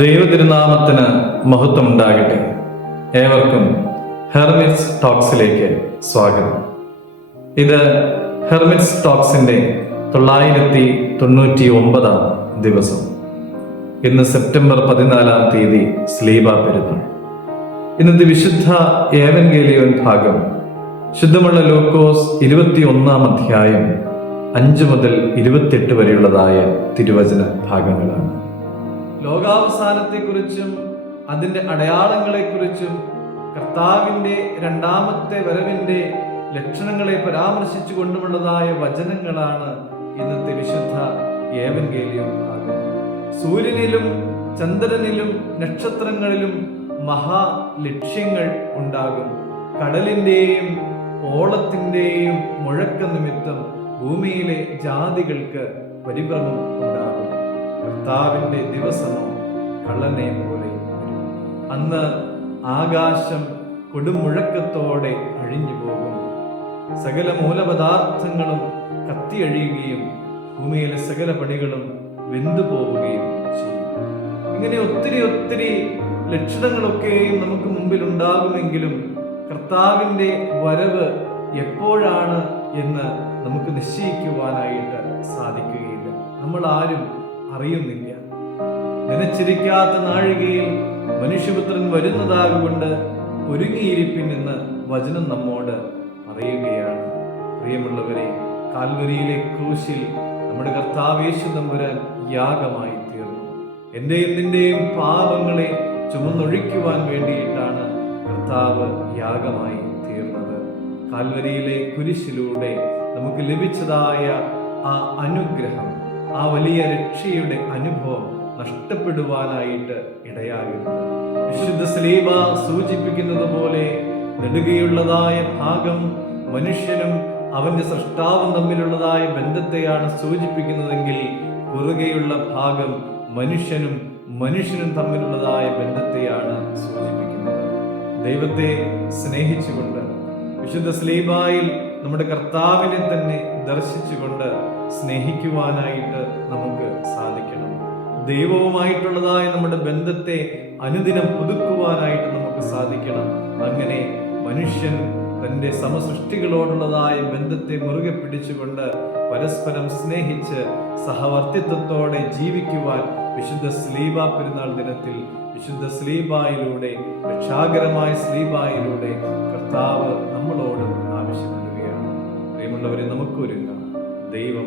ദൈവതിരുനാമത്തിന് മഹത്വം ഉണ്ടാകട്ടെ ഏവർക്കും ഹെർമിറ്റ്സ് ടോക്സിലേക്ക് സ്വാഗതം. ഇത് ഹെർമിറ്റ്സ് ടോക്സിന്റെ തൊള്ളായിരത്തി തൊണ്ണൂറ്റി ഒമ്പതാം ദിവസം. ഇന്ന് സെപ്റ്റംബർ പതിനാലാം തീയതി സ്ലീബ പെരുന്നാൾ. ഇന്നത്തെ വിശുദ്ധ ഏവൻഗേലിയോൻ ഭാഗം ശുദ്ധമുള്ള ലൂക്കോസ് ഇരുപത്തി ഒന്നാം അധ്യായം അഞ്ച് മുതൽ ഇരുപത്തിയെട്ട് വരെയുള്ളതായ തിരുവചന ഭാഗങ്ങളാണ്. ലോകാവസാനത്തെക്കുറിച്ചും അതിന്റെ അടയാളങ്ങളെക്കുറിച്ചും കർത്താവിന്റെ രണ്ടാമത്തെ വരവിന്റെ ലക്ഷണങ്ങളെ പരാമർശിച്ചു കൊണ്ടുമുള്ളതായ വചനങ്ങളാണ് ഇന്നത്തെ വിശുദ്ധ ഏവൻഗേലിയം ഭാഗം. സൂര്യനിലും ചന്ദ്രനിലും നക്ഷത്രങ്ങളിലും മഹാ ലക്ഷ്യങ്ങൾ ഉണ്ടാകും. കടലിന്റെയും ഓളത്തിന്റെയും മുഴക്ക നിമിത്തം ഭൂമിയിലെ ജാതികൾക്ക് പരിഭ്രമം ഉണ്ടാകും കർത്താവിന്റെ ദിവസമോ കള്ളനെ പോലെ അന്ന് ആകാശം കൊടുമുഴക്കത്തോടെ അഴിഞ്ഞു പോകും സകല മൂലപദാർത്ഥങ്ങളും കത്തിയഴിയുകയും ഭൂമിയിലെ സകല പണികളും വെന്തു പോവുകയും ചെയ്യും. ഇങ്ങനെ ഒത്തിരി ഒത്തിരി ലക്ഷണങ്ങളൊക്കെയും നമുക്ക് മുമ്പിൽ ഉണ്ടാകുമെങ്കിലും കർത്താവിന്റെ വരവ് എപ്പോഴാണ് എന്ന് നമുക്ക് നിശ്ചയിക്കുവാനായിട്ട് സാധിക്കുകയില്ല. നമ്മൾ ആരും അറിയുന്നില്ല. നനച്ചിരിക്കാത്ത നാഴികയിൽ മനുഷ്യപുത്രൻ വരുന്നതാകൊണ്ട് ഒരുങ്ങിയിരിപ്പിൻ എന്ന് വചനം നമ്മോട് അറിയുകയാണ്. പ്രിയമുള്ളവരെ കാൽവരിയിലെ ക്രൂശിൽ നമ്മുടെ കർത്താവേശു തമ്പുരാൻ യാഗമായി തീർന്നു. എന്റെയും നിന്റെയും പാപങ്ങളെ ചുമന്നൊഴിക്കുവാൻ വേണ്ടിയിട്ടാണ് കർത്താവ് യാഗമായി തീർന്നത്. കാൽവരിയിലെ കുരിശിലൂടെ നമുക്ക് ലഭിച്ചതായ ആ അനുഗ്രഹം ആ വലിയ രക്ഷയുടെ അനുഭവം നഷ്ടപ്പെടുവാനായിട്ട് ഇടയാകുന്നു. വിശുദ്ധ സ്ലീബ സൂചിപ്പിക്കുന്നത് പോലെ നെടുകയുള്ളതായ ഭാഗം മനുഷ്യനും അവന്റെ സൃഷ്ടാവും തമ്മിലുള്ളതായ ബന്ധത്തെയാണ് സൂചിപ്പിക്കുന്നതെങ്കിൽ കുറുകെയുള്ള ഭാഗം മനുഷ്യനും മനുഷ്യനും തമ്മിലുള്ളതായ ബന്ധത്തെയാണ് സൂചിപ്പിക്കുന്നത്. ദൈവത്തെ സ്നേഹിച്ചുകൊണ്ട് വിശുദ്ധ സ്ലീബായിൽ നമ്മുടെ കർത്താവിനെ തന്നെ ദർശിച്ചുകൊണ്ട് സ്നേഹിക്കുവാനായിട്ട് നമുക്ക് സാധിക്കണം. ദൈവവുമായിട്ടുള്ളതായ നമ്മുടെ ബന്ധത്തെ അനുദിനം പുതുക്കുവാനായിട്ട് നമുക്ക് സാധിക്കണം. അങ്ങനെ മനുഷ്യൻ തന്റെ സമസൃഷ്ടികളോടുള്ളതായ ബന്ധത്തെ മുറുകെ പിടിച്ചുകൊണ്ട് പരസ്പരം സ്നേഹിച്ച് സഹവർത്തിത്വത്തോടെ ജീവിക്കുവാൻ വിശുദ്ധ സ്ലീബ പെരുന്നാൾ ദിനത്തിൽ വിശുദ്ധ സ്ലീബായിലൂടെ രക്ഷാകരമായ സ്ലീബായിലൂടെ കർത്താവ് പ്രിയമുള്ളവരെ നമുക്ക് ഒരുങ്ങാം ദൈവം